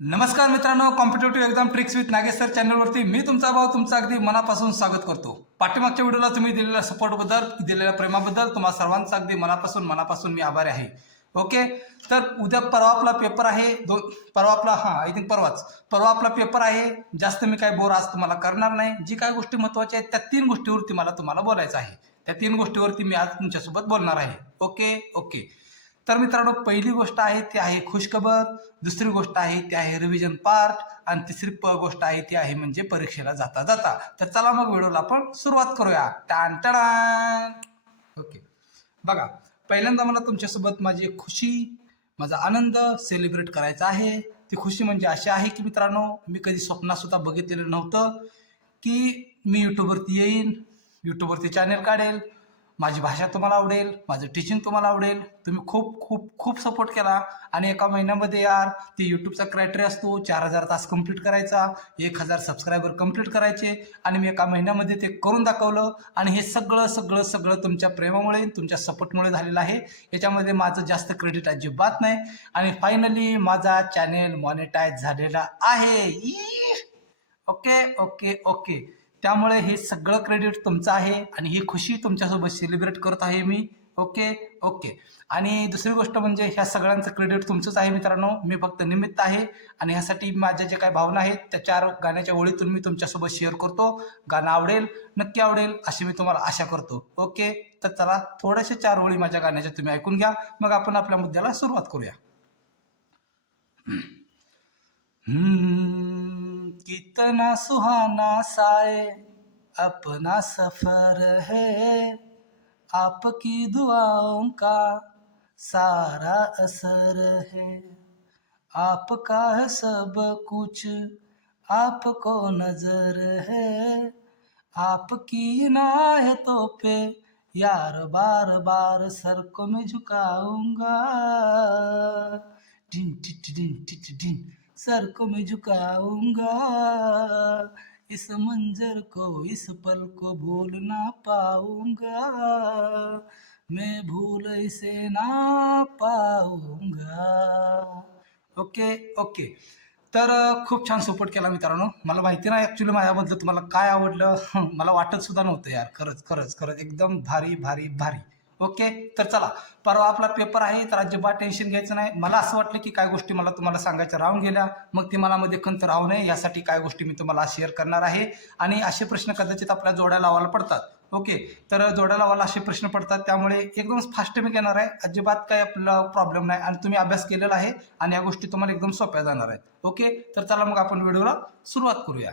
नमस्कार मित्रांनो, competitive exam tricks with Nagesh sir चॅनलवरती मी तुमचा भाऊ तुमचं अगदी मनापासून स्वागत करतो. पाठीमागच्या व्हिडिओला तुम्ही दिलेल्या सपोर्टबद्दल, दिलेल्या प्रेमाबद्दल तुम्हाला सर्वांचा अगदी मनापासून मी आभारी आहे. ओके, तर उद्या परवा आपला पेपर आहे. परवा आपला आय थिंक परवा आपला पेपर आहे. जास्त मी काय बोर आज तुम्हाला करणार नाही. जी काय गोष्टी महत्त्वाच्या आहेत त्या 3 गोष्टीवरती तुम्हाला बोलायचं आहे. त्या 3 गोष्टीवरती मी आज तुमच्यासोबत बोलणार आहे. Okay okay. तर मित्रांनो, पहिली गोष्ट आहे ती आहे खुशखबर, दुसरी गोष्ट आहे ती आहे रिव्हिजन पार्ट आणि तिसरी गोष्ट आहे ती आहे म्हणजे परीक्षेला जाता जाता. तर चला मग व्हिडिओला आपण सुरुवात करूया. टान टान. ओके, बघा, पहिल्यांदा मला तुमच्यासोबत माझी खुशी, माझा आनंद सेलिब्रेट करायचा आहे. ती खुशी म्हणजे अशी आहे की मित्रांनो, मी कधी स्वप्नात सुद्धा बघितलेलं नव्हतं की मी यूट्यूबवरती येईन, यूट्यूबवरती चॅनल काढेल, माझी भाषा तुम्हाला आवडेल, माझं टीचिंग तुम्हाला आवडेल. तुम्ही खूप खूप खूप सपोर्ट केला आणि एका महिन्यामध्ये यार ते यूट्यूबचा क्रायटेरिया असतो 4000 तास कंप्लीट करायचा, 1000 सबस्क्रायबर कंप्लीट करायचे आणि मी एका महिन्यामध्ये ते करून दाखवलं. आणि हे सगळं सगळं सगळं तुमच्या प्रेमामुळे, तुमच्या सपोर्टमुळे झालेलं आहे. याच्यामध्ये माझं जास्त क्रेडिट अजिबात नाही. आणि फायनली माझा चॅनेल मॉनिटाईज झालेला आहे. Okay okay okay. त्यामुळे हे सगळं क्रेडिट तुमचं आहे आणि ही खुशी तुमच्यासोबत सेलिब्रेट करत आहे मी. Okay okay. आणि दुसरी गोष्ट म्हणजे ह्या सगळ्यांचं क्रेडिट तुमचंच आहे मित्रांनो. मी फक्त निमित्त आहे आणि ह्यासाठी माझ्या ज्या काही भावना आहेत त्या 4 गाण्याच्या ओळीतून मी तुमच्यासोबत शेअर करतो. गाणं आवडेल, नक्की आवडेल अशी मी तुम्हाला आशा करतो. ओके, तर चला थोड्याशा 4 ओळी माझ्या गाण्याच्या तुम्ही ऐकून घ्या, मग आपण आपल्या मुद्द्याला सुरुवात करूया. कितना सुहाना साए अपना सफर है, आपकी दुआओं का सारा असर है, आपका है सब कुछ, आपको नजर है, आपकी इनायतों पे यार बार बार सर को मैं झुकाऊंगा, डिन टिट डिन टिट डिन, सर को मैं झुकाऊंगा, इस मंजर को, इस पल को भूल ना पाऊंगा, मैं भूल इसे ना पाऊंगा. Okay okay. तर खूप छान सपोर्ट केला मित्रांनो. मला माहिती नाही ॲक्च्युली माझ्याबद्दल तुम्हाला काय आवडलं. मला वाटत सुद्धा नव्हतं यार. खरंच खरंच खरंच एकदम भारी भारी भारी. ओके, तर चला, परवा आपला पेपर आहे तर अजिबात टेन्शन घ्यायचं नाही. मला असं वाटलं की काय गोष्टी मला तुम्हाला सांगायच्या राहून गेल्या, मग ती मला मध्ये खंत राहू नये यासाठी काय गोष्टी मी तुम्हाला शेअर करणार आहे. आणि असे प्रश्न कदाचित आपल्या जोड्या लावायला पडतात. ओके, तर जोड्या लावायला असे प्रश्न पडतात त्यामुळे एकदम फास्टमिक येणार आहे. अजिबात काही आपला प्रॉब्लेम नाही आणि तुम्ही अभ्यास केलेला आहे आणि या गोष्टी तुम्हाला एकदम सोप्या जाणार आहेत. ओके, तर चला मग आपण व्हिडिओला सुरुवात करूया.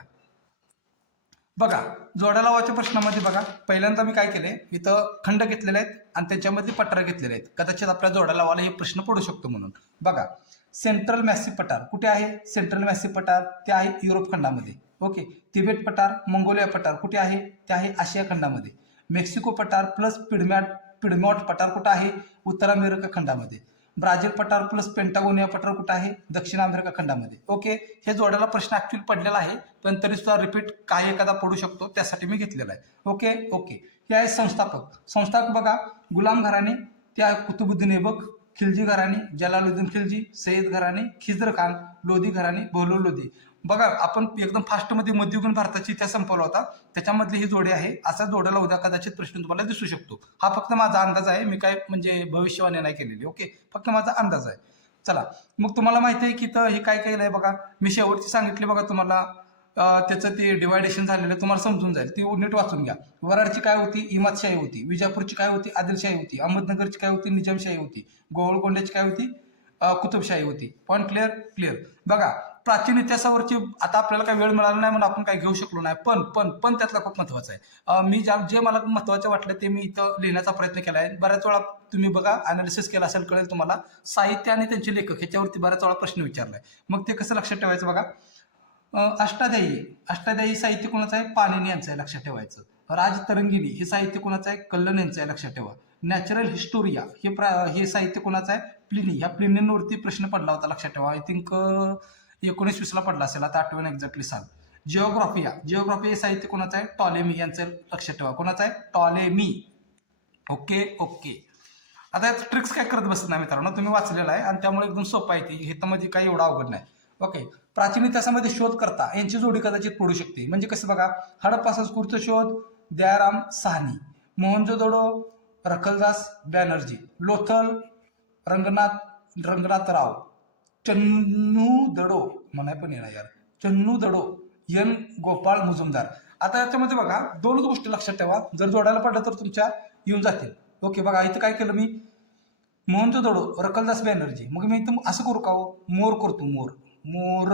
बघा, जोड्या लावायच्या प्रश्नामध्ये बघा, पहिल्यांदा मी काय केले, इथं खंड घेतलेले आहेत आणि त्याच्यामध्ये पठार घेतलेले आहेत. कदाचित आपल्या जोड्या लावायला हे प्रश्न पडू शकतो म्हणून. बघा, सेंट्रल मॅसिव्ह पठार कुठे आहे? सेंट्रल मॅसिव्ह पठार ते आहे युरोप खंडामध्ये. ओके, तिबेट पठार, मंगोलिया पठार कुठे आहे? ते आहे आशिया खंडामध्ये. मेक्सिको पठार प्लस पिडमॉट पठार कुठं आहे? उत्तर अमेरिका खंडामध्ये. ब्राझील पठार प्लस पेंटागोनिया पठार कुठं आहे? दक्षिण अमेरिका खंडामध्ये. ओके, हे जोड्याला प्रश्न ऍक्च्युअली पडलेला आहे पण तरी सुद्धा रिपीट काही एखादा पडू शकतो त्यासाठी मी घेतलेला आहे. Okay okay. हे आहे संस्थापक बघा, गुलाम घराणे, ते आहे कुतुबुद्दीन ऐबक, खिलजी घराणे, जलालुद्दीन खिलजी, सय्यद घराणे, खिज्र खान, लोधी घराणे, बहलोल लोधी. बघा, आपण एकदम फास्टमध्ये मध्ययुगीन भारताची इतिहास संपवला होता, त्याच्यामधली ही जोडी आहे. असा जोड्याला उद्या कदाचित प्रश्न तुम्हाला दिसू शकतो. हा फक्त माझा अंदाज आहे, मी काय म्हणजे भविष्यवाणी नाही केलेली. ओके, फक्त माझा अंदाज आहे. चला, मग तुम्हाला माहिती आहे की तर हे काय केलं आहे बघा, मी शेवटची सांगितले बघा तुम्हाला, त्याचं ते डिवायडेशन झालेलं तुम्हाला समजून जाईल, ती नीट वाचून घ्या. वराडची काय होती? इमादशाही होती. विजापूरची काय होती? आदिलशाही होती. अहमदनगरची काय होती? निजामशाही होती. गोवळकोंड्याची काय होती? कुतुबशाही होती. Point clear? क्लिअर. बघा, प्राचीन इतिहासावरची आता आपल्याला काही वेळ मिळाला नाही म्हणून आपण काही घेऊ शकलो नाही, पण त्यातला खूप महत्वाचं आहे. मी जे मला महत्वाचं वाटलं ते मी इथं लिहिण्याचा प्रयत्न केला आहे. बऱ्याच वेळा तुम्ही बघा अनालिसिस केला असेल, कळेल तुम्हाला, साहित्य आणि त्यांचे लेखक ह्याच्यावरती बऱ्याच वेळा प्रश्न विचारलाय. मग ते कसं लक्षात ठेवायचं बघा. अष्टाध्यायी साहित्य कोणाचं आहे? पाणिनी यांचं आहे, लक्षात ठेवायचं. राजतरंगिणी हे साहित्य कोणाचं आहे? कल्लन यांचं आहे, लक्षात ठेवा. नॅचरल हिस्टोरिया हे साहित्य कोणाचं आहे? प्लिनी. ह्या प्लिनीवरती प्रश्न पडला होता, लक्षात ठेवा. आय थिंक 1920ला पडला असेल, आता आठवण एक्झॅक्टली साल. जिओग्राफी हे साहित्य कोणाचं आहे? टॉलेमी यांचं, लक्षात ठेवा. कोणाचं आहे? टॉलेमी. Okay okay. आता ट्रिक्स काय करत बसत नाही मित्रांनो, तुम्ही वाचलेला आहे आणि त्यामुळे एकदम सोपं आहे. हे तर मध्ये काही एवढं अवघड नाही. ओके. प्राचीन इतिहासामध्ये शोधकर्ता यांची जोडी कदाचित पडू शकते. म्हणजे कसं बघा, हडप्पा संस्कृतीचा शोध दयाराम साहनी, मोहनजोदडो रखलदास बॅनर्जी, लोथल रंगनाथराव, चन्नू म्हणाय पण येणार यार, चन्नू दडो, एन गोपाळ मुजुमदार. आता याच्यामध्ये बघा दोनच गोष्टी लक्षात ठेवा, जर जोडायला पडलं तर तुमच्या येऊन जातील. ओके. बघा इथं काय केलं मी, मोहनजोदडो रखलदास बॅनर्जी, मग मी इथं असं करू का हो, मोर करतो, मोर मोर.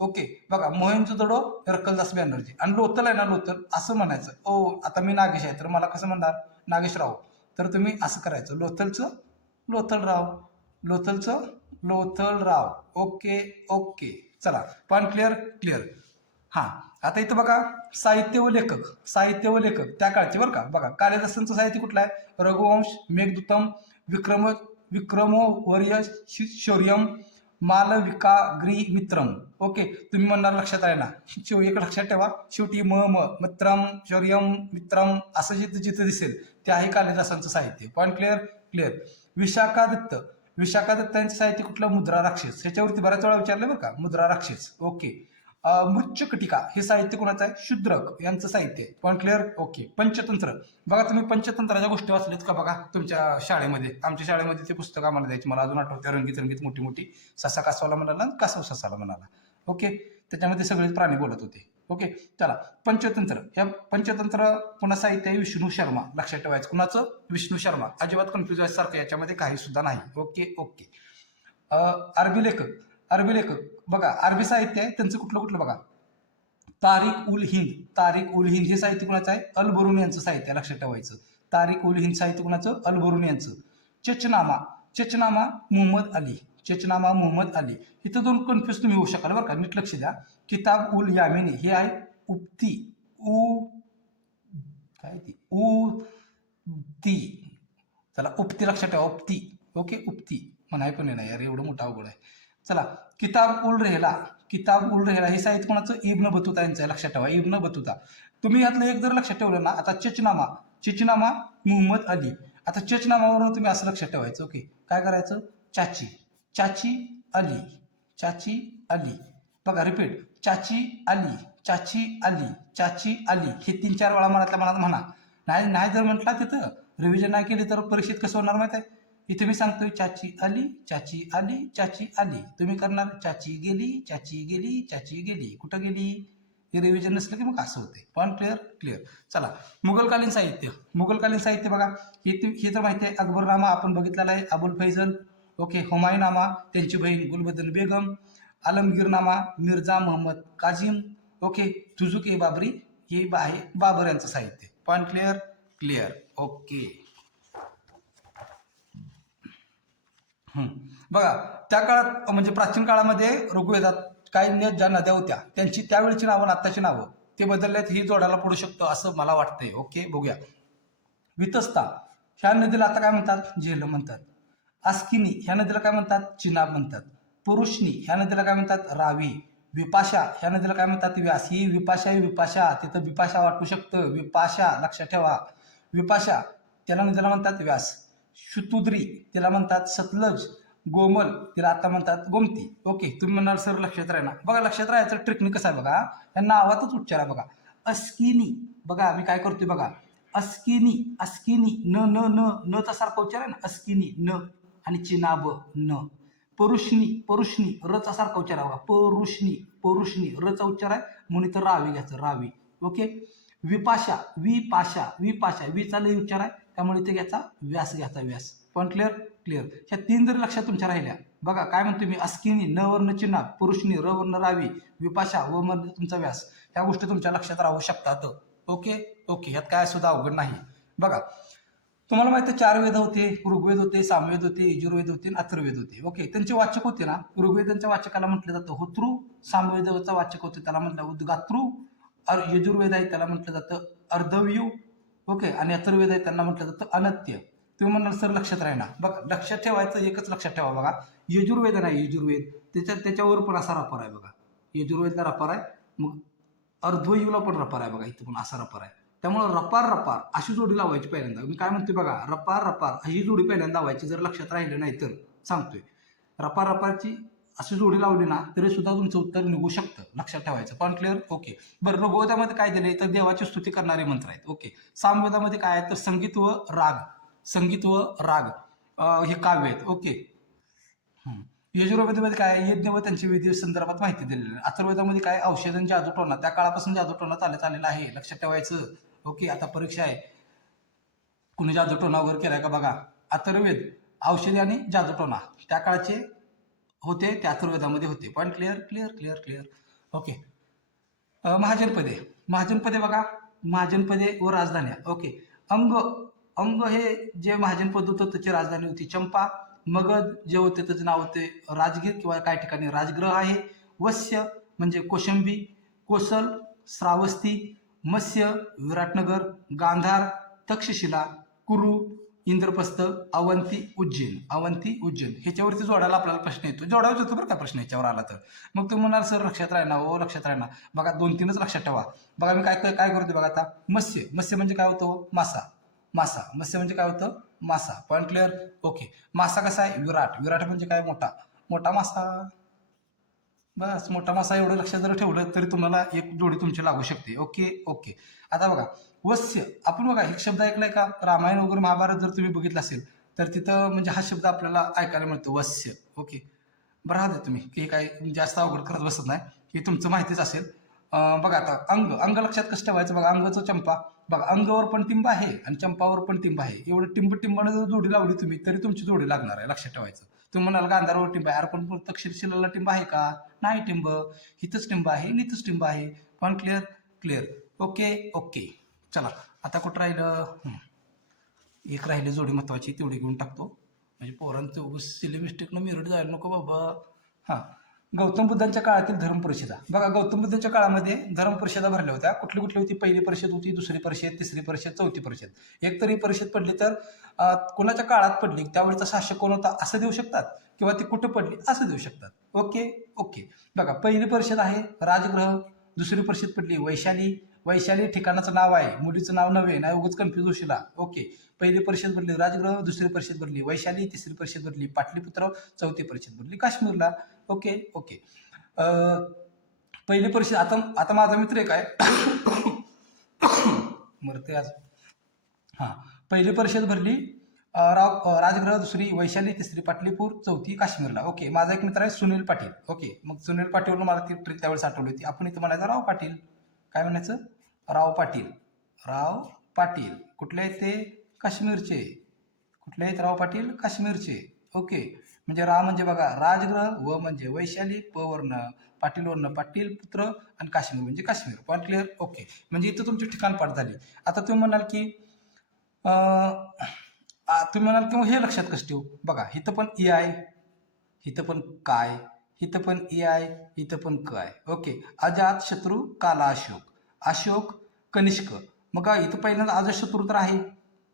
ओके. बघा मोहनजोदडो रखलदास बॅनर्जी, आणि लोथल आहे ना, लोथल असं म्हणायचं. ओ आता मी नागेश आहे तर मला कसं म्हणणार, नागेशराव. तर तुम्ही असं करायचं, लोथलचं लोथलराव, लोथलचं लोथलराव. Okay okay. चला, पॉईंट क्लिअर क्लिअर. हा. आता इथं बघा साहित्य व लेखक, साहित्य व लेखक त्या काळचे बरं का. बघा कालिदासांचं साहित्य कुठलं आहे, रघुवंश, मेघदूतम, विक्रमोर्वशीय शौर्यम, मालविकाग्नि मित्रम. ओके. तुम्ही म्हणणार लक्षात आहे ना, एक लक्षात ठेवा, शेवटी मित्रम शौर्यम मित्रम असं जिथं जिथं दिसेल ते आहे कालिदासांचं साहित्य. Point clear clear. विशाखादित्य, विशाखादित्यांचं साहित्य कुठलं, मुद्रा राक्षस. ह्याच्यावरती बऱ्याच वेळा विचारलं बरं का, मुद्रा राक्षस. ओके. मृच्छकटिका हे साहित्य कोणाचं आहे, शूद्रक यांचं साहित्य. Point clear. ओके. पंचतंत्र, बघा तुम्ही पंचतंत्राच्या गोष्टी वाचल्यात का बघा तुमच्या शाळेमध्ये. आमच्या शाळेमध्ये ते पुस्तक आम्हाला द्यायचे, मला अजून आठवते, रंगीत रंगीत मोठी मोठी, ससा कासवाला म्हणाला, कासव ससाला म्हणाला. ओके. त्याच्यामध्ये सगळेच प्राणी बोलत होते. ओके. चला, पंचतंत्र. या पंचतंत्र पुन्हा साहित्य आहे विष्णू शर्मा, लक्षात ठेवायचं. कुणाचं, विष्णू शर्मा. अजिबात कन्फ्युज व्हायसारखं याच्यामध्ये काही सुद्धा नाही. Okay okay. अरबी लेखक, अरबी लेखक बघा, अरबी साहित्य आहे त्यांचं कुठलं कुठलं बघा, तारिक उल हिंद, तारिक उल हिंद हे साहित्य कुणाचं आहे, अल बरुनी यांचं साहित्य, लक्षात ठेवायचं. तारिक उल हिंद साहित्य कुणाचं, अल बरुनी यांचं. चचनामा, चचनामा मुहम्मद अली, चचनामा मुहम्मद अली. इथं दोन कन्फ्युज तुम्ही होऊ शकाल बरं का, नीट लक्ष द्या. किताब उल यामिनी हे आहे उक्ती, काय ती उक्ती. चला, उक्ती लक्षात ठेवा, उक्ती. ओके. उक्ती म्हणाय पण नाही यार, एवढं मोठं अवघड आहे. चला, किताब उल रेहला, किताब उल रेहला हे साहित्य कोणाचं, इब्न बतुता यांचं, लक्षात ठेवा, इब्न बतुता. तुम्ही यातलं एक जर लक्षात ठेवलं ना, आता चचनामा, चचनामा मुहम्मद अली. आता चचनामावरून तुम्ही असं लक्षात ठेवायचं. ओके. काय करायचं, चाची, चाची अली, चाची अली. बघा रिपीट, चाची अली, चाची अली, चाची अली. हे 3-4 वेळा मनातल्या मनात म्हणा. नाही नाही जर म्हटला तिथं रिव्हिजन नाही केली तर परीक्षेत कसं होणार माहिती आहे. इथे मी सांगतोय चाची आली, चाची आली, चाची आली. तुम्ही करणार चाची गेली, चाची गेली, चाची गेली. कुठं गेली, हे रिव्हिजन नसलं की मग असं होते. पण क्लिअर क्लिअर. चला, मुघलकालीन साहित्य, मुघलकालीन साहित्य बघा, हे तर माहिती आहे. अकबरनामा आपण बघितलेला आहे, अबुल फैजल. ओके. हुमायूनामा त्यांची बहीण गुलबदन बेगम. आलमगीरनामा मिर्झा मोहम्मद काझिम. ओके. जुजुक-ए बाबरी हे आहे बाबर यांचं साहित्य. Point clear clear. ओके. बघा त्या काळात म्हणजे प्राचीन काळामध्ये ऋग्वेदात काही ज्या नद्या होत्या त्यांची त्यावेळची नावं आत्ताची नावं ते बदलल्यात, ही जोडायला पडू शकतं असं मला वाटतंय. ओके. बघूया. वितस्ता ह्या नदीला आता काय म्हणतात, झेलम म्हणतात. आस्किनी ह्या नदीला काय म्हणतात, चिनाब म्हणतात. पुरुषनी ह्या नदीला काय म्हणतात, रावी. विपाशा ह्या नदीला काय म्हणतात, व्यास. ही विपाशा ही विपाशा, तिथं विपाशा वाटू शकतं, विपाशा लक्षात ठेवा. विपाशा त्याला नदीला म्हणतात व्यास. शुतुद्री तिला म्हणतात सतलज. गोमल तिला आता म्हणतात गोमती. ओके. तुम्ही म्हणाल सर लक्षात राहा ना, बघा लक्षात राहायचं टेक्निक कसं आहे बघा, या नावातच उच्चार आहे बघा. अस्किनी, बघा मी काय करतोय बघा, अस्किनी, अस्किनी, न न न न चा सारखा उच्चार आहे ना, अस्किनी न, आणि चिनाब न. परुषणी, परुषणी रचा सारखा उच्चार आहे बघा, परुषणी, परुषणी रचा उच्चार आहे म्हणून इथं रावी घ्यायचं, रावी. ओके. विपाशा, विपाशा, विपाशा वीचा लय उच्चार आहे त्यामुळे इथे घ्यायचा व्यास, घ्यायचा व्यास. पण क्लिअर क्लिअर. ह्या 3 जर लक्षात तुमच्या राहिल्या बघा, काय म्हणतो मी, अस्किनी न वर्ण चिन्ह, पुरुषनी र वर्ण रावी, विपाशा व मध्ये तुमचा व्यास. ह्या गोष्टी तुमच्या लक्षात राहू शकतात. Okay okay. ह्यात काय सुद्धा अवघड नाही. बघा तुम्हाला माहिती आहे 4 वेद होते, ऋग्वेद होते, सामवेद होते, यजुर्वेद होते, अथर्ववेद होते. ओके. त्यांचे वाचक होते ना, ऋग्वेदांच्या वाचकाला म्हटलं जातं होतृ, सामवेदाचा वाचक होते त्याला म्हटलं उद्गातृ, यजुर्वेद आहे त्याला म्हटलं जातं अर्धव्यू. ओके. आणि अथर्ववेद आहे त्यांना म्हटलं जातं अनत्य. तुम्ही म्हणाल सर लक्षात राहीना, बघा लक्षात ठेवायचं एकच लक्षात ठेवा बघा, यजुर्वेद नाही, यजुर्वेद त्याच्यावर पण असा रपर आहे बघा, यजुर्वेदला रपर आहे, मग अर्धव्यूला पण रपर आहे बघा, इथं पण असा रपर आहे. त्यामुळे रपार रपार अशी जोडी लावायची पहिल्यांदा. मी काय म्हणतोय बघा, रपार रपार ही जोडी पहिल्यांदा लावायची. जर लक्षात राहिलं नाही तर सांगतोय, रपार रपारची अशी जोडी लावली ना तरी सुद्धा तुमचं उत्तर निघू शकतं, लक्षात ठेवायचं. पण क्लिअर? ओके. बरं, ऋग्वेदामध्ये काय दिले तर देवाची स्तुती करणारे मंत्र आहेत. ओके. सामवेदामध्ये काय आहे तर संगीत व राग, संगीत व राग हे काव्य आहेत. ओके. यजुर्वेदामध्ये काय यज्ञ व त्यांच्या विधी संदर्भात माहिती दिलेली आहे. अथर्ववेदामध्ये काय औषध जादूटोणा, त्या काळापासून जादूटोणा चालत आलेला आहे, लक्षात ठेवायचं. ओके. आता परीक्षा आहे, कुणी जादूटोणा वगैरे केलाय का बघा. अथर्ववेद औषधी आणि जादूटोणा त्या काळाचे होते, त्या अथर्ववेदामध्ये होते. पण clear clear clear clear. Okay. महाजनपदे, महाजनपदे बघा, महाजनपदे व राजधान्या. ओके. अंग, अंग हे जे महाजनपद होतं त्याची राजधानी होती चंपा. मगध जे होते त्याचं नाव होते राजगीर किंवा काही ठिकाणी राजग्रह आहे. वस्य म्हणजे कोशंबी, कोसल, श्रावस्ती, मत्स्य, विराटनगर, गांधार, तक्षशिला, कुरु, इंद्रप्रस्थ, अवंती, उज्जैन. अवंती, उज्जैन ह्याच्यावरती जोडायला आपल्याला प्रश्न येतो, जोडायचा होतो बरं का प्रश्न ह्याच्यावर आला तर. मग तुम्ही म्हणाल सर लक्षात राहणार, हो लक्षात राहणार. बघा 2-3च लक्षात ठेवा. बघा मी काय काय करतो बघा आता. मत्स्य, मत्स्य म्हणजे काय होतं मासा, मासा, मत्स्य म्हणजे काय होतं मासा. Point clear? ओके. मासा कसा आहे विराट, विराट म्हणजे काय मोठा, मोठा मासा. बस मोठा मासा एवढं लक्षात जर ठेवलं तरी तुम्हाला एक जोडी तुमची लागू शकते. Okay okay. आता बघा वस्य, आपण बघा एक शब्द ऐकलाय का, रामायण वगैरे महाभारत जर तुम्ही बघितलं असेल तर तिथं म्हणजे हा शब्द आपल्याला ऐकायला मिळतो वस्य. ओके. बरं राहते तुम्ही की काय जास्त अवघड करत बसत नाही, हे तुमचं माहितीच असेल. बघा आता अंग, अंग लक्षात कसं ठेवायचं बघा. अंगचं चंपा, बघा अंगावर पण टिंब आहे आणि चंपावर पण टिंब आहे. एवढं टिंब टिंबानं जर जोडी लावली तुम्ही तरी तुमची जोडी लागणार आहे, लक्षात ठेवायचं. तुम्ही म्हणाल गांधारावर टिंब आहे, अरे पण तक्षशिलेला टिंब आहे का, नाही टिंब, हिथंच टिंब आहे, निथंच टिंब आहे. पण क्लिअर क्लिअर. Okay okay. चला आता कुठं राहिलं, एक राहिली जोडी महत्वाची, तेवढी घेऊन टाकतो म्हणजे पोरांचं सिली मिस्टेकनं मिरड जायला नको बाबा. हां, गौतम बुद्धांच्या काळातील धर्मपरिषदा. बघा गौतम बुद्धांच्या काळामध्ये धर्मपरिषदा भरल्या होत्या. कुठली कुठली होती, पहिली परिषद होती, दुसरी परिषद, तिसरी परिषद, चौथी परिषद. एक तरी परिषद पडली तर कोणाच्या काळात पडली, त्यावेळेचा शासक कोण होता असं देऊ शकतात, किंवा ती कुठं पडली असं देऊ शकतात. Okay okay. बघा पहिली परिषद आहे राजग्रह, दुसरी परिषद पडली वैशाली. वैशाली ठिकाणाचं नाव आहे, मुलीचं नाव नव्हे, नाही उगाच कन्फ्युज होशीला. ओके. पहिली परिषद भरली राजग्रह, दुसरी परिषद भरली वैशाली, तिसरी परिषद भरली पाटलीपुत्र, चौथी परिषद भरली काश्मीरला. Okay okay. पहिली परिषद, आता आता माझा मित्र एक आहे मरते आज. हां, पहिली परिषद भरली राजग्रह, दुसरी वैशाली, तिसरी पाटलीपूर, चौथी काश्मीरला. ओके. माझा एक मित्र आहे सुनील पाटील. ओके. मग सुनील पाटीलवरून मला ती ट्रिक त्यावेळेस आठवली होती. आपण इथं म्हणायचं राव पाटील, काय म्हणायचं राव पाटील, राव पाटील. कुठले आहेत ते, काश्मीरचे. कुठले आहेत राव पाटील, काश्मीरचे. ओके. म्हणजे रा म्हणजे बघा राजग्रह, व म्हणजे वैशाली, प वर्ण पाटील, वर्ण पाटील पुत्र, आणि काश्मीर म्हणजे काश्मीर. Point clear? ओके. म्हणजे इथं तुमची ठिकाण पाठ झाली. आता तुम्ही म्हणाल की तुम्ही म्हणाल की हे लक्षात कसं ठेवू, बघा इथं पण ई आहे, इथं पण काय, इथं पण ई आहे, इथं पण क आहे. ओके. अजात शत्रू काला अशोक, अशोक कनिष्क. मग इथं पहिल्यांदा अजातशत्रू तर आहे,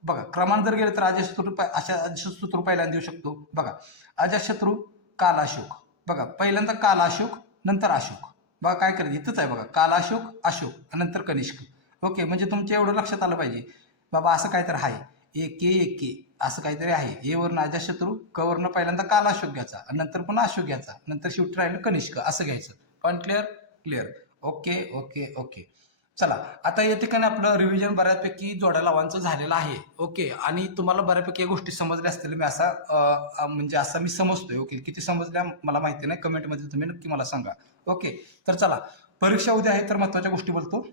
बघा क्रमांक जर गेले तर अजातशत्रू पहिल्यांदा देऊ शकतो. बघा अजातशत्रू काल अशोक, बघा पहिल्यांदा काल अशोक नंतर अशोक. बघा काय करायचं इथंच आहे बघा, काल अशोक, अशोक नंतर कनिष्क. ओके. म्हणजे तुमच्या एवढं लक्षात आलं पाहिजे बाबा असं काहीतरी आहे, एके असं काहीतरी आहे. ए वर्ण अजातशत्रू, क वर्ण पहिल्यांदा काल अशोक घ्यायचा, नंतर पुन्हा अशोक घ्यायचा, नंतर शेवटी राहिलं कनिष्क असं घ्यायचं. पण clear clear. Okay okay okay. चला आता या ठिकाणी आपलं रिव्हिजन बऱ्यापैकी जोड्या लावांचं झालेलं आहे. ओके. आणि तुम्हाला बऱ्यापैकी या गोष्टी समजल्या असतील, मी असा म्हणजे असं मी समजतोय. ओके. किती समजल्या मला माहिती नाही, कमेंटमध्ये तुम्ही नक्की मला सांगा. ओके. तर चला परीक्षा उद्या आहे तर महत्त्वाच्या गोष्टी बोलतो.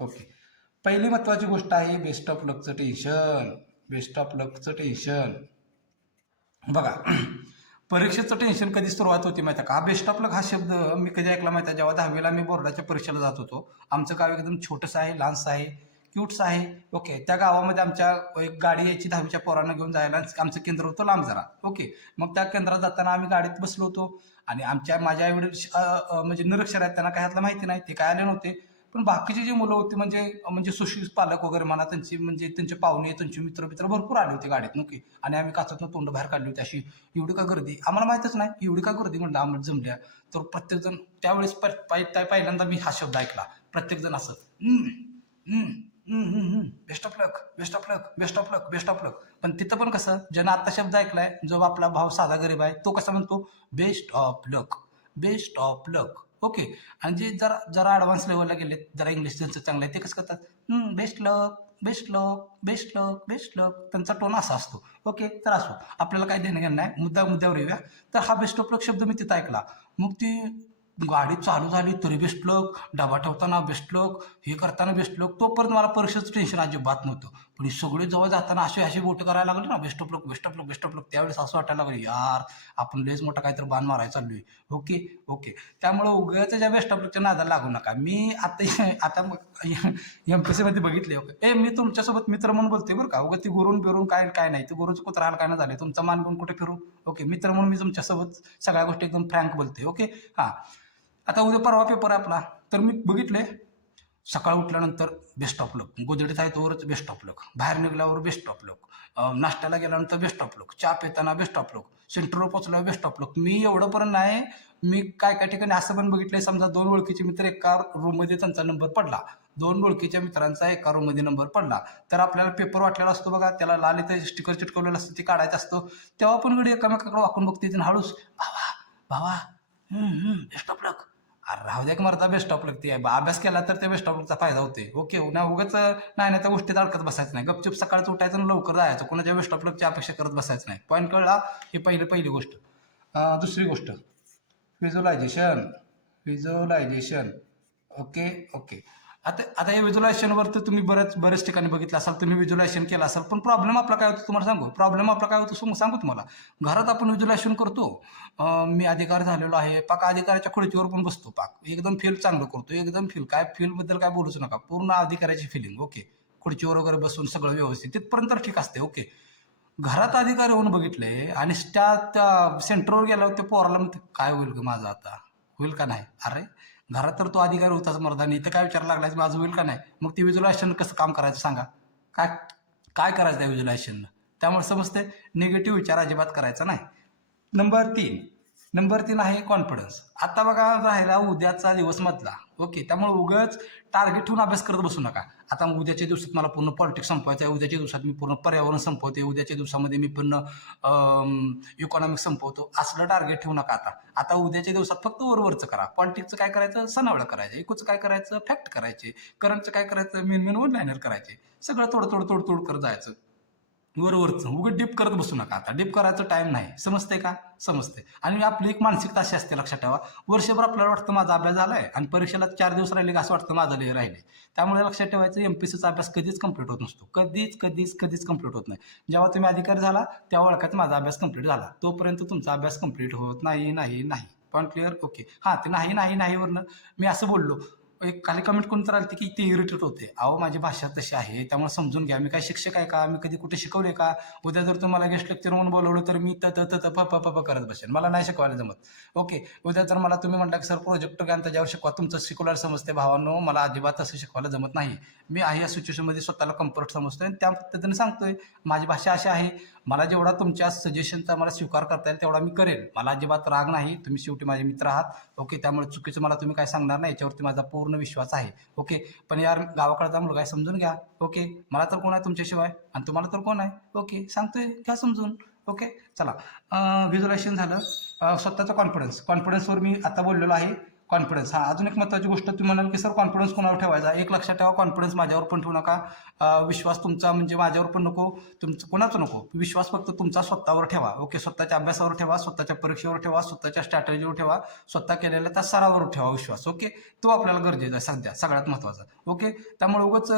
ओके. पहिली महत्त्वाची गोष्ट आहे बेस्ट ऑफ लकचं टेन्शन. बेस्ट ऑफ लकचं टेन्शन. बघा परीक्षेचं टेन्शन कधी सुरुवात होती माहिती आहे का, हा बेस्ट ऑफ लक हा शब्द मी कधी ऐकला माहिती आहे, जेव्हा 10वीला मी बोर्डाच्या परीक्षेला जात होतो. आमचं गाव एकदम छोटंसं आहे, लहानसं आहे, क्यूटचं आहे. ओके. त्या गावामध्ये आमच्या एक गाडी यायची 10वीच्या पोरांना घेऊन जायला, आमचं केंद्र होतं लांब जरा. ओके. मग त्या केंद्रात जाताना आम्ही गाडीत बसलो होतो आणि माझ्या आईवडील म्हणजे निरक्षर आहेत, त्यांना काय ह्यातलं माहिती नाही, ते काय आले नव्हते. पण बाकीची जी मुलं होती म्हणजे सुशिक्षित पालक वगैरे म्हणा, त्यांची म्हणजे त्यांचे पाहुणे, त्यांचे मित्र भरपूर आले होते गाडीत. ओके. आणि आम्ही काचातनं तोंड बाहेर काढली होती, अशी एवढी का गर्दी, आम्हाला माहितच नाही एवढी का गर्दी म्हणलं आम्हाला जमल्या. तर प्रत्येकजण त्यावेळेस पहिल्यांदा मी हा शब्द ऐकला, प्रत्येकजण असं best of luck, best of luck, best of luck, best of luck. पण तिथं पण कसं, ज्यानं आता शब्द ऐकलाय, जो आपला भाव साधा गरीब आहे, तो कसा म्हणतो best of luck, best of luck. Okay. आणि जे जरा जरा ॲडव्हान्स लेवलला गेले, जरा इंग्लिश त्यांचं चांगलं आहे, ते कसं करतात बेस्ट लक, बेस्ट लक, बेस्ट लक, बेस्ट लक. त्यांचा टोन असा असतो. ओके, तर असो, आपल्याला काय देणं घेणं नाही, मुद्द्यावर येऊया. तर हा बेस्ट ऑफ लक शब्द मी तिथं ऐकला. मग ती गाडी चालू झाली तरी बेस्ट लक, डबा ठेवताना बेस्ट लक, हे करताना बेस्ट लक. तोपर्यंत मला परीक्षेचं टेन्शन अजिबात नव्हतं. पण ही सगळे जवळ जाताना असे असे बोट करायला लागले ना, best of luck, best of luck, best of luck. त्यावेळेस असं वाटायला लागलं, यार आपण लयच मोठा काहीतरी बाण मारायला चाललोय. Okay okay. त्यामुळे उगाच ज्या बेस्ट ऑफ लकच्या नादाला लागू नका. मी आता MPSC मध्ये बघितले. ओके, मी तुमच्यासोबत मित्र म्हणून बोलते बरं का. उगाच ती गुरून बिरून काय काय नाही, ते गुरूचं कुत्रा काय नाही झाले, तुमचा मान घेऊन कुठे फिरू. ओके, मित्र म्हणून मी तुमच्यासोबत सगळ्या गोष्टी एकदम फ्रँक बोलते. ओके. हां, आता उद्या परवा पेपर आहे आपला. तर मी बघितले, सकाळी उठल्यानंतर बेस्ट ऑफ लक, गोदडीत आहे तोवरच बेस्ट ऑफ लक, बाहेर निघल्यावर बेस्ट ऑफ लक, नाश्त्याला गेल्यानंतर बेस्ट ऑफ लक, चहा पिताना बेस्ट ऑफ लक, सेंटरवर पोचल्यावर बेस्ट ऑफ लक. मी एवढं पर्यंत नाही, मी काय काय ठिकाणी असं पण बघितलंय, समजा 2 ओळखीचे मित्र एका रूममध्ये त्यांचा नंबर पडला, 2 ओळखीच्या मित्रांचा एका रूममध्ये नंबर पडला, तर आपल्याला पेपर वाटलेला असतो बघा, त्याला लाल इथं स्टिकर चिटकवलेलं असतं, ते काढायचं असतो. तेव्हा पण गडी एकामेकाकडे वाकून बघते हळूच, भावा भावा बेस्ट ऑफ लक. अरे राहू द्या की मरता, बेस्ट ऑफ लक. ते अभ्यास केला तर ते बेस्ट ऑफ लकचा फायदा होते. ओके, ना उगाच नाही त्या गोष्टीत अडकत बसायचं नाही. गपचूप सकाळचं उठायचं आणि लवकर जायचं, कोणाच्या बेस्ट ऑफ लकची अपेक्षा करत बसायचं नाही. पॉईंट कळला? हे पहिली गोष्ट. दुसरी गोष्ट, व्हिज्युअलायझेशन. Okay okay. आता या व्हिज्युलायझेशनवर तर तुम्ही बरेच ठिकाणी बघितलं असाल, तुम्ही व्हिज्युलायझेशन केलं असाल. पण प्रॉब्लेम आपला काय होतो तुम्हाला सांगू? प्रॉब्लेम आपला काय होतो सांगू तुम्हाला. घरात आपण व्हिज्युलायझेशन करतो, मी अधिकारी झालेलो आहे, पाक अधिकाऱ्याच्या खुर्चीवर पण बसतो, पाक एकदम फील चांगलं करतो, एकदम फील काय फीलबद्दल काय बोलूच नका, पूर्ण अधिकाऱ्याची फिलिंग. ओके, खुर्चीवर वगैरे बसून सगळं व्यवस्थित तिथपर्यंत ठीक असते. ओके, घरात अधिकारी होऊन बघितले आणि त्या सेंटरवर गेल्यावर ते पोराला म्हणते, काय होईल का माझं आता, होईल का नाही? अरे घरात तर तो अधिकारी होताच मर्दानी, इथं काय विचारायला लागलाय माझं होईल का नाही? मग ते व्हिज्युलायझेशन कसं काम करायचं सांगा? काय काय करायचं त्या व्हिज्युलायझेशननं? त्यामुळे समजते, निगेटिव्ह विचार अजिबात करायचा नाही. नंबर 3 आहे कॉन्फिडन्स. आता बघा, राहिला उद्याचा दिवस मधला. ओके, त्यामुळे उगाच टार्गेट ठेवून अभ्यास करत बसू नका. आता उद्याच्या दिवसात मला पूर्ण पॉलिटिक्स संपवायचं आहे, उद्याच्या दिवसात मी पूर्ण पर्यावरण संपवते, उद्याच्या दिवसामध्ये मी पूर्ण इकॉनॉमिक्स संपवतो, असलं टार्गेट ठेवू नका. आता उद्याच्या दिवसात फक्त वरवरचं करा. पॉलिटिक्सचं काय करायचं? सनावळं करायचं. इकोचं काय करायचं? फॅक्ट करायचे. करंटचं काय करायचं? मेन वन लायनर करायचे. सगळं थोडं करत जायचं. वरवरचं उगं डिप करत बसू नका. आता डिप करायचं टाइम नाही. समजते का? समजते. आणि आपली एक मानसिकता अशी असते, लक्षात ठेवा, वर्षभर आपल्याला वाटतं माझा अभ्यास झालाय आणि परीक्षेला 4 दिवस राहिले का असं वाटतं माझा लय राहिले. त्यामुळे लक्षात ठेवायचं, MPSCचा अभ्यास कधीच कम्प्लीट होत नसतो. कधीच कम्प्लीट होत नाही. जेव्हा तुम्ही अधिकारी झाला तेव्हा ओळखायचं माझा अभ्यास कम्प्लीट झाला. तोपर्यंत तुमचा अभ्यास कम्प्लीट होत नाही. Point clear? ओके. हां, ते नाही वरनं मी असं बोललो, एक खाली कमेंट कोण तर आली की ते इरिटेट होते. अहो, माझी भाषा तशी आहे, त्यामुळे समजून घ्या. मी काय शिक्षक आहे का? मी कधी कुठे शिकवले का? उद्या जर तुम्हाला गेस्ट लेक्चर म्हणून बोलवलं तर मी प करत बसेन, मला नाही शिकवायला जमत. ओके, उद्या जर मला तुम्ही म्हटलं की सर प्रोजेक्ट घ्या त्याच्यावर शिकवा, तुमचं शिकवल्याला समजते. भावांनो, मला अजिबात असं शिकवायला जमत नाही. मी आहे या सिच्युएशनमध्ये स्वतःला कम्फर्ट समजतोय आणि त्या पद्धतीने सांगतोय. माझी भाषा अशी आहे, मला जेवढा तुमच्या सजेशनचा मला स्वीकार करता येईल तेवढा मी करेन. मला अजिबात राग नाही, तुम्ही शेवटी माझे मित्र आहात. ओके, त्यामुळे चुकीचं मला तुम्ही काय सांगणार नाही, याच्यावरती माझा पूर्ण विश्वास आहे. ओके, पण यार गावाकडचा मुलगा आहे, समजून घ्या. ओके, मला तर कोण आहे तुमच्याशिवाय आणि तुम्हाला तर कोण आहे? ओके, सांगतोय घ्या समजून. ओके, चला. व्हिज्युलायझेशन झालं. स्वतःचा कॉन्फिडन्सवर मी आता बोललेलो आहे. कॉन्फिडन्स, हा अजून एक महत्त्वाची गोष्ट. तुम्ही म्हणाल की सर कॉन्फिडन्स कोणावर ठेवायचा? एक लक्षात ठेवा, कॉन्फिडन्स माझ्यावर पण ठेवू नका. विश्वास तुमचा म्हणजे माझ्यावर पण नको, तुमचं कोणाचं नको. विश्वास फक्त तुमचा स्वतःवर ठेवा. ओके, स्वतःच्या अभ्यासावर ठेवा, स्वतःच्या परीक्षेवर ठेवा, स्वतःच्या स्ट्रॅटेजीवर ठेवा, स्वतः केलेल्या त्या सरावावर ठेवा विश्वास. ओके, तो आपल्याला गरजेचा आहे सध्या, सगळ्यात महत्त्वाचा. ओके, त्यामुळे उगाच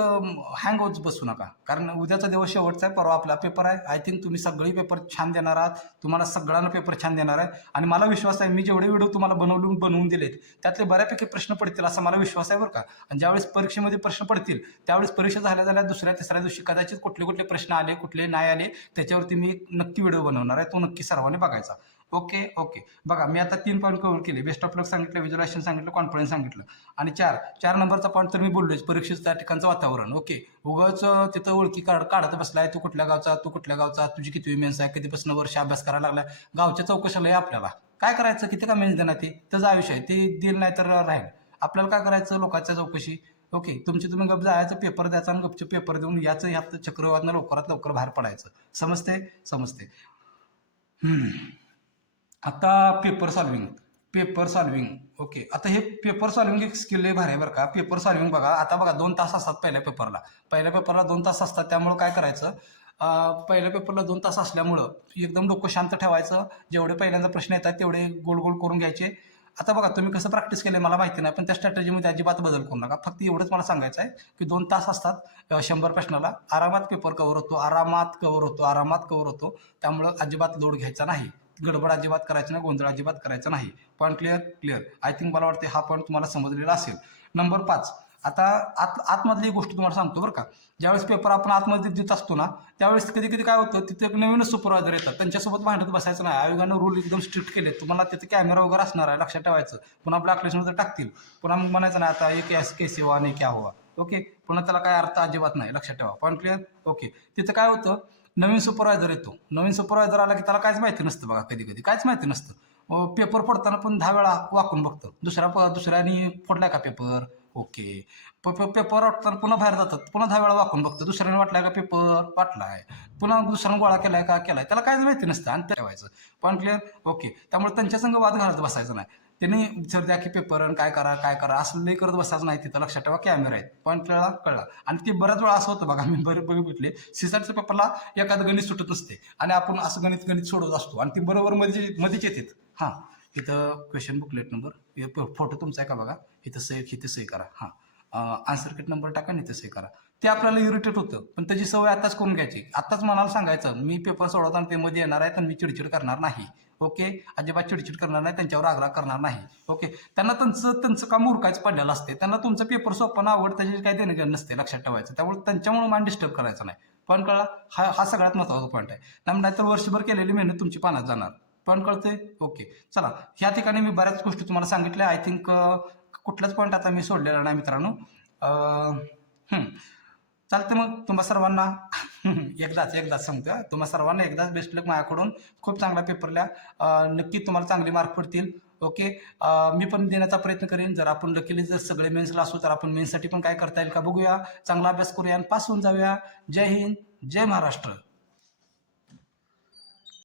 हँग होत बसू नका, कारण उद्याचा दिवस शेवटचा आहे, परवा आपला पेपर आहे. आय थिंक तुम्ही सगळी पेपर छान देणार आहात, तुम्हाला सगळ्यांना पेपर छान देणार आहे. आणि मला विश्वास आहे, मी जेवढे व्हिडिओ तुम्हाला बनवून दिलेत त्यातले बऱ्यापैकी प्रश्न पडतील असा मला विश्वास आहे बरं का. आणि ज्यावेळेस परीक्षेमध्ये प्रश्न पडतील त्यावेळेस परीक्षा झाल्या दुसऱ्या तिसऱ्या दिवशी कदाचित कुठले प्रश्न आले, कुठले नाही आले, त्याच्यावरती मी एक नक्की व्हिडिओ बनवणार आहे, तो नक्की सर्वांनी बघायचा. Okay okay. बघा, मी आता 3 पॉईंट कव्हर केले. बेस्ट ऑफ लक सांगितलं, व्हिज्युलायझेशन सांगितलं, कॉन्फिडन्स सांगितलं. आणि 4 नंबरचा पॉईंट तर मी बोललोच, परीक्षेचं त्या ठिकाणचं वातावरण. ओके, उगाच तिथं ओळखी काढत बसलाय, तू कुठल्या गावचा, तुझी किती मेन्स आहे, कधीपासून वर्ष अभ्यास करायला लागलाय, गावच्या चौकशाला आहे आपल्याला. काय करायचं? किती का मेन्स देणार? ते त्याचं आयुष्य आहे, ते दिलं नाही तर राहील. आपल्याला काय करायचं? लोकांच्या चौकशी. ओके, तुम्ही गप जायचं, पेपर द्यायचा आणि गपचे पेपर देऊन याचं ह्यात चक्रवादनं लवकरात लवकर बाहेर पडायचं. समजते? समजते. आता पेपर सॉल्विंग ओके. आता हे पेपर सॉल्विंग एक स्किल आहे, भारी आहे बरं का. पेपर सॉल्विंग बघा, आता बघा 2 तास असतात पहिल्या पेपरला 2 तास असतात. त्यामुळं काय करायचं, पहिल्या पेपरला 2 तास असल्यामुळं एकदम डोकं शांत ठेवायचं. जेवढे पहिल्यांदा प्रश्न येतात तेवढे गोल गोल करून घ्यायचे. आता बघा तुम्ही कसं प्रॅक्टिस केलं मला माहिती नाही, पण त्या स्ट्रॅटेजीमध्ये अजिबात बदल करू नका. फक्त एवढंच मला सांगायचं आहे की 2 तास असतात 100 प्रश्नाला. आरामात पेपर कव्हर होतो, आरामात कव्हर होतो. त्यामुळं अजिबात लोड घ्यायचा नाही, गडबड अजिबात करायची नाही, गोंधळ अजिबात करायचा नाही. Point clear. आय थिंक मला वाटते हा पॉईंट तुम्हाला समजलेला असेल. नंबर 5. आता आतमधली गोष्ट तुम्हाला सांगतो बरं का. ज्यावेळेस पेपर आपण आतमध्ये देत असतो ना, त्यावेळेस कधी कधी काय होतं, तिथे एक नवीनच सुपरवायझर येतात, त्यांच्यासोबत भांडत बसायचं नाही. आयोगानं रूल एकदम स्ट्रिक्ट केले. तुम्हाला तिथे कॅमेरा वगैरे असणार आहे, लक्षात ठेवायचं. पुन्हा ब्लॅकलिस्टमध्ये टाकतील, पुन्हा मग म्हणायचं नाही आता एक कैसे हुआ नाही क्या हुआ. ओके, पुन्हा त्याला काय अर्थ अजिबात नाही, लक्षात ठेवा. Point clear. ओके. तिथं काय होतं, नवीन सुपरवायझर येतो. नवीन सुपरवायझर आला की त्याला काहीच माहिती नसतं बघा, कधी कधी काहीच माहिती नसतं. पेपर फोडताना पण 10 वेळा वाकून बघतो. दुसऱ्यानी फोडलाय का पेपर. ओके. पेपर वाटताना पुन्हा बाहेर जातात, पुन्हा 10 वेळा वाकून बघतो. दुसऱ्याने वाटलाय का पेपर, वाटलाय. पुन्हा दुसऱ्यानं गोळा केलाय का, केलाय. त्याला काहीच माहिती नसतं आणि ते ठेवायचं. Point clear. ओके. त्यामुळे त्यांच्या संग वाद घालत बसायचं नाही. त्यांनी सर द्या की पेपर काय करा असं लई करत बसायचं नाही. तिथं लक्षात ठेवा कॅमेरा आहेत. पॉईंट कळला. आणि ते बऱ्याच वेळा असं होतं बघा, मी बघितले सीसॅटच्या पेपरला एखादं गणित सुटत नसते आणि आपण असं गणित सोडवत असतो आणि ती बरोबर मध्येच येतात. हां, इथं क्वेश्चन बुकलेट नंबर, फोटो तुमचा आहे का बघा, इथं सही करा. हां, आन्सर किट नंबर टाका आणि इथं सही करा. ते आपल्याला इरिटेट होतं, पण त्याची सवय आताच करून घ्यायची. आताच मनाला सांगायचं, मी पेपर सोडवताना ते मध्ये येणार आहे तर मी चिडचिड करणार नाही. ओके, अजिबात चिडचिड करणार नाही, त्यांच्यावर आग्रह करणार नाही. ओके. त्यांना त्यांचं काम उरकायचं पडलेलं असते. त्यांना तुमचं पेपर सोपं आवड त्याची काही देणं घेणं नसते, लक्षात ठेवायचं. त्यामुळे त्यांच्यामुळे माइंड डिस्टर्ब करायचं नाही. पण कळला, हा सगळ्यात महत्त्वाचा पॉईंट आहे. नाहीतर वर्षभर केलेली मेहनत तुमची पाण्यात जाणार. पण कळते. ओके. चला, ह्या ठिकाणी मी बऱ्याच गोष्टी तुम्हाला सांगितल्या. आय थिंक कुठलाच पॉईंट आता मी सोडलेला नाही मित्रांनो. चालतं मग तुम्हा सर्वांना एकदाच सांगतो, तुम्हा सर्वांना एकदाच बेस्ट लक माझ्याकडून. खूप चांगला पेपर लिहा, नक्की तुम्हाला चांगले मार्क पडतील. ओके. मी पण देण्याचा प्रयत्न करेन. जर आपण लकीली जर सगळे मेन्सला असू तर आपण मेन्ससाठी पण काय करता येईल का बघूया. चांगला अभ्यास करूया आणि पास होऊन जाऊया. जय हिंद, जय महाराष्ट्र.